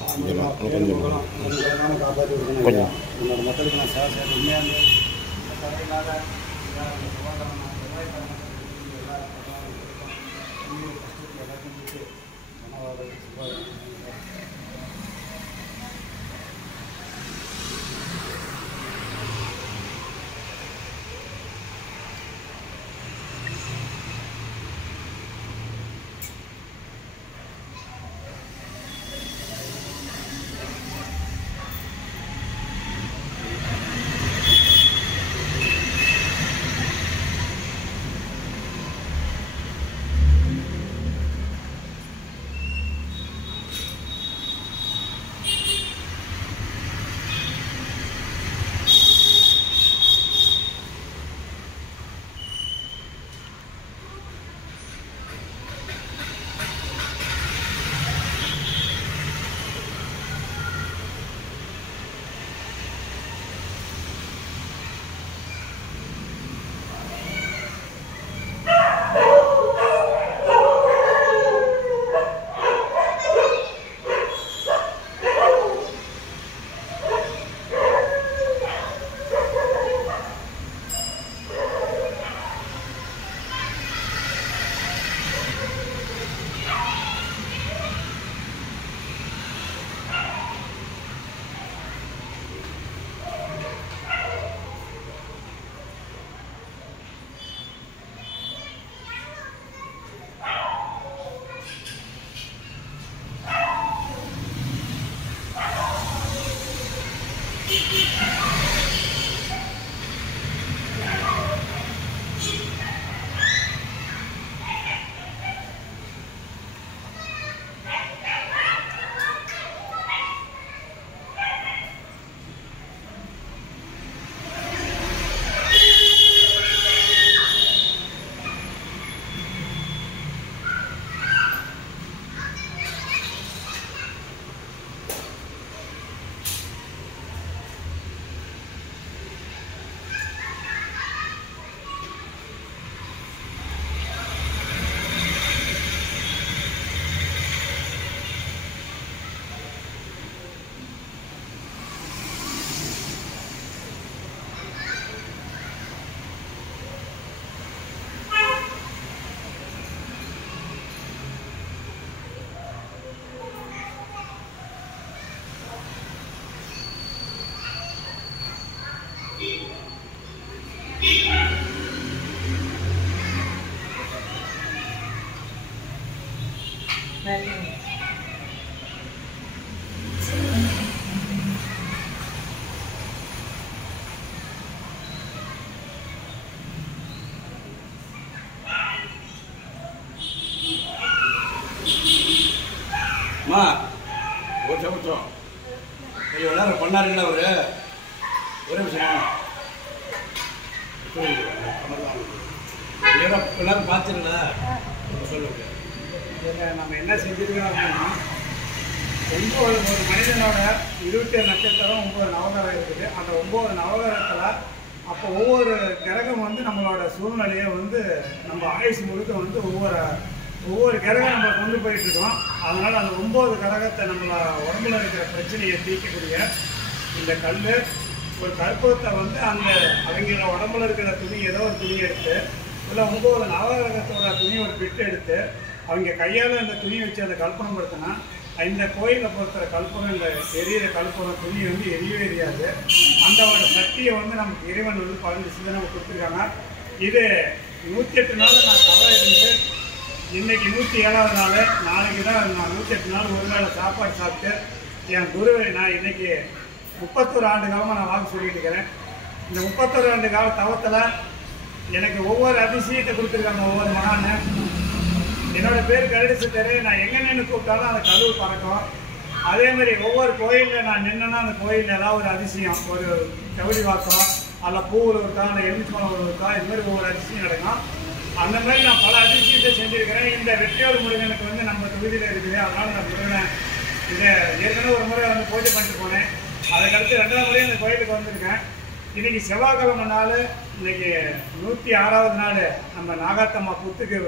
காப்பாற்றி கொடுக்கணும். என்னோட மக்களுக்கு நான் சேவை செய்ய உண்மையாக தடையில்லாத ஒரு சமுத்திரம் எல்லாரும் பண்ணாருங்களா அவரு ஒரே விஷயம் எல்லாரும் பார்த்துருங்களா சொல்லுங்க. நம்ம என்ன செஞ்சிருக்கோம் அப்படின்னா ஒரு மனிதனோட 27 நட்சத்திரம் 9 நவகிரகம் இருக்குது. அந்த 9 நவகிரகத்தில் அப்போ ஒவ்வொரு கிரகம் நம்மளோட சூழ்நிலையை நம்ம ஆயுசு முழுக்க ஒவ்வொரு கிரகம் நம்ம கொண்டு போயிட்டுருக்கோம். அதனால் அந்த 9 கிரகத்தை நம்மளை உடம்புல இருக்கிற பிரச்சனையை தீர்க்கக்கூடிய இந்த கல் ஒரு கற்பகத்தை அந்த அவங்களோட உடம்புல இருக்கிற துணி ஏதோ ஒரு துணி எடுத்து இல்லை 9 நவகிரகத்தோட துணி ஒரு பிட்டு எடுத்து அவங்க கையால் அந்த துணியை வச்சு அதை கல்பனம் படுத்தினா இந்த கோயிலை பொறுத்துற கல்பனம் இந்த எரியிற கல்பனம் துணி எரியவே எரியாது. அந்தோட சக்தியை நமக்கு இறைவன் 15 சிதனை கொடுத்துருக்காங்க. இது 108 நாள் நான் தவறு இருந்து இன்றைக்கி 107வது நாள். நாளைக்கு தான் நான் 108 நாள் ஒரு வேளை சாப்பாடு சாப்பிட்டு என் குருவை நான் இன்றைக்கி 31 ஆண்டு காலமாக நான் வாக்கு சொல்லிட்டு இருக்கிறேன். இந்த 31 ஆண்டு கால தவத்தில் எனக்கு ஒவ்வொரு அதிசயத்தை கொடுத்துருக்காங்க. ஒவ்வொரு மகான்னு என்னோட பேர் கரடி சித்தர். நான் எங்கே நின்று கூப்பிட்டாலும் அந்த கழுவு பறக்கும். அதேமாதிரி ஒவ்வொரு கோயிலில் நான் நின்னேன்னா அந்த கோயிலில் ஏதாவது ஒரு அதிசயம், ஒரு கவுளி வாக்கம், அதில் பூவில் இருக்கா, அந்த எலுமிச்சம்பழம் இருக்கா, இது மாதிரி ஒவ்வொரு அதிசயம் நடக்கும். அந்த மாதிரி நான் பல அதிசயத்தை செஞ்சுருக்கிறேன். இந்த வெற்றியோடு முருகனுக்கு நம்ம தொகுதியில் இருக்குது. அதனால் அந்த முருகனை இதை ஏற்கனவே ஒரு முறை பூஜை பண்ணிட்டு போனேன். அதுக்கடுத்து 2வது முறையும் இந்த கோயிலுக்கு வந்திருக்கேன். இன்றைக்கி செவ்வாய்க்கிழமை நாள், இன்றைக்கி 106வது நாள். நம்ம நாகாத்தம்மா புத்துக்கு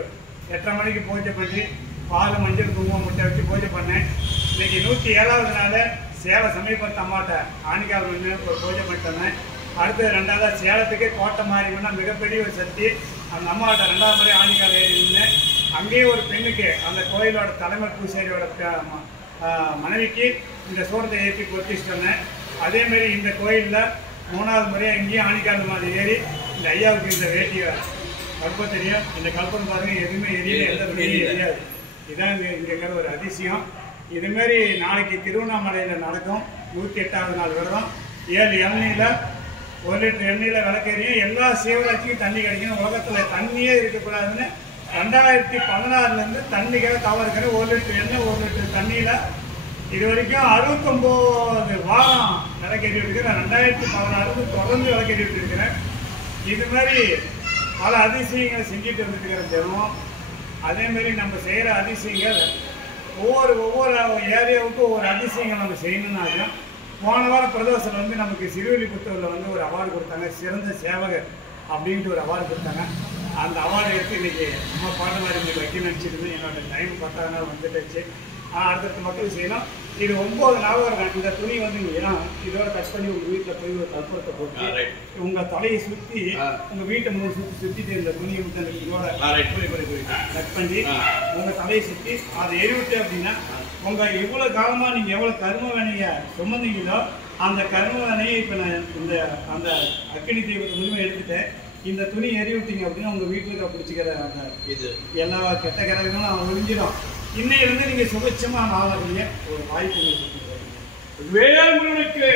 8:30 மணிக்கு பூஜை பண்ணி பால் மஞ்சள் குங்குமம் முட்டை வச்சு பூஜை பண்ணேன். இன்னைக்கு 107வது நாள் சேலை சமீபத்து அம்மாட்ட ஆணிக்கால் ஒன்று ஒரு பூஜை பண்ணிட்டேன். அடுத்தது 2வது சேலத்துக்கே கோட்டை மாறினா மிகப்பெரிய ஒரு சக்தி. அந்த அம்மாவோட 2வது முறை ஆணிக்கால் ஏறி நின்று அங்கேயே ஒரு பெண்ணுக்கு அந்த கோயிலோட தலைமை பூசாரியோட மனைவிக்கு இந்த சூரத்தை ஏற்றி பொத்திச்சு சொன்னேன். அதேமாரி இந்த கோயிலில் 3வது முறையாக இங்கேயும் ஆணிக்கால் மாதிரி ஏறி இந்த ஐயாவுக்கு இந்த வேட்டியை கல்பம் தெரியும். இந்த கல்பம் பாருங்கள் எதுவுமே எரியல, எந்த வெளியும் எரியாது. இதுதான் இங்கே இருக்கிற ஒரு அதிசயம். இதுமாரி நாளைக்கு திருவண்ணாமலையில் நடக்கும் 108வது நாள் விரதம். 7 இளநீரில் 1 லிட்டர் எண்ணெயில் விளக்கேறியும் எல்லா சிவராட்சிக்கும் தண்ணி கிடைக்கணும். உலகத்தில் தண்ணியே இருக்கக்கூடாதுன்னு 2016 தண்ணிக்காக தவறுக்கிற 1 லிட்டர் எண்ணெய் 1 லிட்டர் தண்ணியில் இது வரைக்கும் 69 வாரம் விளக்கேறி இருக்கிறேன். 2016 தொடர்ந்து விளக்கேறிட்டு இருக்கிறேன். இது மாதிரி பல அதிசயங்களை செஞ்சுட்டு வந்துருக்கிற தினம். அதேமாரி நம்ம செய்கிற அதிசயங்கள் ஒவ்வொரு ஏரியாவுக்கும் ஒவ்வொரு அதிசயங்கள் நம்ம செய்யணும்னாக்க போன வாரம் பிரதோஷத்தில் நமக்கு சிறுவில்லிபுத்தூரில் ஒரு அவார்டு கொடுத்தாங்க. சிறந்த சேவகர் அப்படின்ட்டு ஒரு அவார்டு கொடுத்தாங்க. அந்த அவார்டு எடுத்து இன்றைக்கி நம்ம பாட்டு மாதிரி இன்றைக்கி வைக்க நினச்சிருந்து என்னோட டைம் 10வது நாள் வந்துட்டுச்சு. அடுத்தடுத்த மக்கள் செய்யணும். இது 9 நாள் இந்த துணி ஏன்னா இதோட கட் பண்ணி உங்கள் வீட்டில் போய் ஒரு கற்பூரத்தை போட்டு உங்கள் தலையை சுற்றி உங்கள் வீட்டை சுற்றிட்டு இந்த துணியை விட்டு இதோட கட் பண்ணி உங்கள் தலையை சுற்றி அதை எரிவிட்டு அப்படின்னா உங்கள் எவ்வளோ காலமாக நீங்கள் எவ்வளோ கரும வேணையை சுமந்தீங்களோ அந்த கரும வேணையை இப்போ நான் அந்த அக்கினி தீபத்தை முழுமை எடுத்துட்டேன். இந்த துணி எரிவிட்டீங்க அப்படின்னா உங்கள் வீட்டுக்கு பிடிச்சிக்கிற அந்த இது எல்லா கெட்ட கிரகங்களும் ஒழிஞ்சிடும். இன்னையிலிருந்து நீங்கள் சுபட்சமாக நாளாக ஒரு வாய்ப்பு உங்களுக்கு.